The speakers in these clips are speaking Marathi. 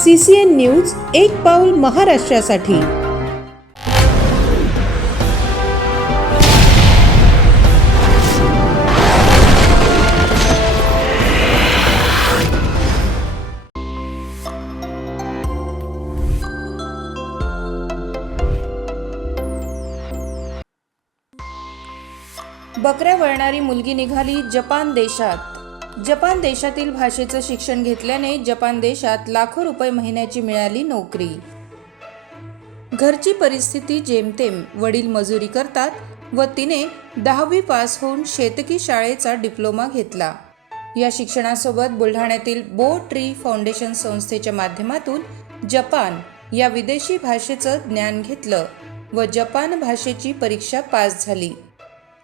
सी सी एन न्यूज एक पाऊल महाराष्ट्रासाठी. बकऱ्या वळणारी मुलगी निघाली जपान देशात. जपान देशातील भाषेचं शिक्षण घेतल्याने जपान देशात लाखो रुपये महिन्याची मिळाली नोकरी. घरची परिस्थिती जेमतेम वडील मजुरी करतात व तिने दहावी पास होऊन शेतकी शाळेचा डिप्लोमा घेतला. या शिक्षणासोबत बुलढाण्यातील बो ट्री फाउंडेशन संस्थेच्या माध्यमातून जपान या विदेशी भाषेचं ज्ञान घेतलं व जपान भाषेची परीक्षा पास झाली.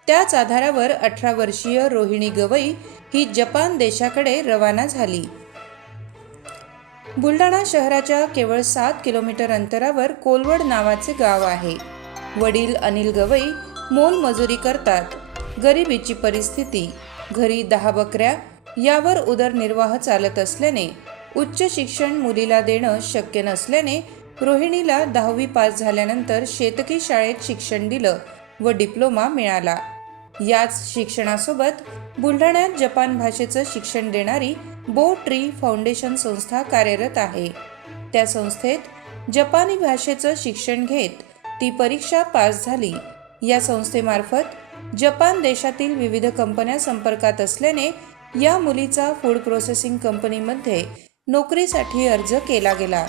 त्याच आधारावर अठरा वर्षीय रोहिणी गवई ही जपान देशाकडे रवाना झाली. बुलढाणा शहराच्या केवळ सात किलोमीटर अंतरावर कोलवड नावाचे गाव आहे. वडील अनिल गवई मोलमजुरी करतात. गरिबीची परिस्थिती घरी दहा बकऱ्या यावर उदरनिर्वाह चालत असल्याने उच्च शिक्षण मुलीला देणं शक्य नसल्याने रोहिणीला दहावी पास झाल्यानंतर शेतकी शाळेत शिक्षण दिलं व डिप्लोमा मिळाला. याच शिक्षणासोबत बुलढाण्यात जपान भाषेचं शिक्षण देणारी बो ट्री फाउंडेशन संस्था कार्यरत आहे. त्या संस्थेत जपानी भाषेचं शिक्षण घेत ती परीक्षा पास झाली. या संस्थेमार्फत जपान देशातील विविध कंपन्या संपर्कात असल्याने या मुलीचा फूड प्रोसेसिंग कंपनीमध्ये नोकरीसाठी अर्ज केला गेला.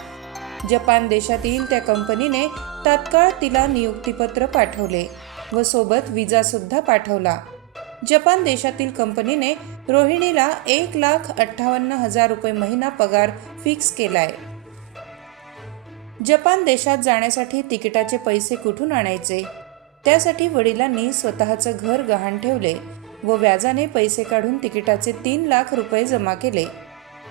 जपान देशातील त्या कंपनीने तात्काळ तिला नियुक्तीपत्र पाठवले. व सोबत विजासुद्धा पाठवला. जपान देशातील कंपनीने रोहिणीला एक लाख अठ्ठावन्न हजार रुपये महिना पगार फिक्स केलाय. जपान देशात जाण्यासाठी तिकिटाचे पैसे कुठून आणायचे? त्यासाठी वडिलांनी स्वतःचं घर गहाण ठेवले व व्याजाने पैसे काढून तिकिटाचे तीन लाख रुपये जमा केले.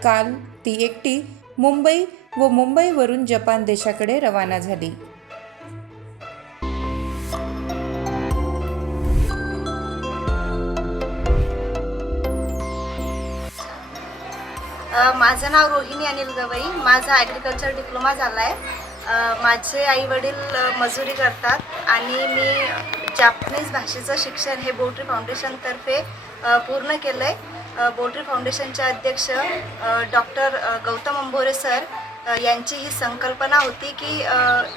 काल ती एकटी मुंबई व मुंबईवरून जपान देशाकडे रवाना झाली. माझं नाव रोहिणी अनिल गवई. माझा ॲग्रिकल्चर डिप्लोमा झाला आहे माझे आई वडील मजुरी करतात आणि मी जापनीज भाषेचं शिक्षण हे बोटरी फाउंडेशनतर्फे पूर्ण केलं आहे बोटरी फाउंडेशनचे अध्यक्ष डॉक्टर गौतम अंभोरे सर यांची ही संकल्पना होती की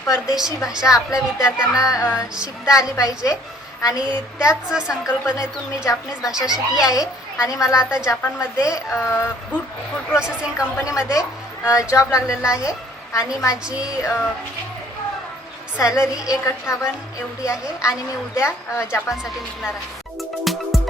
परदेशी भाषा आपल्या विद्यार्थ्यांना शिकता आली पाहिजे. आणि त्याच संकल्पनेतून मी जापनीज भाषा शिकली आहे. आणि मला आता जापानमध्ये फूड फूड प्रोसेसिंग कंपनीमध्ये जॉब लागलेला आहे. आणि माझी सॅलरी एक अठ्ठावन्न एवढी आहे. आणि मी उद्या जापानसाठी निघणार आहे.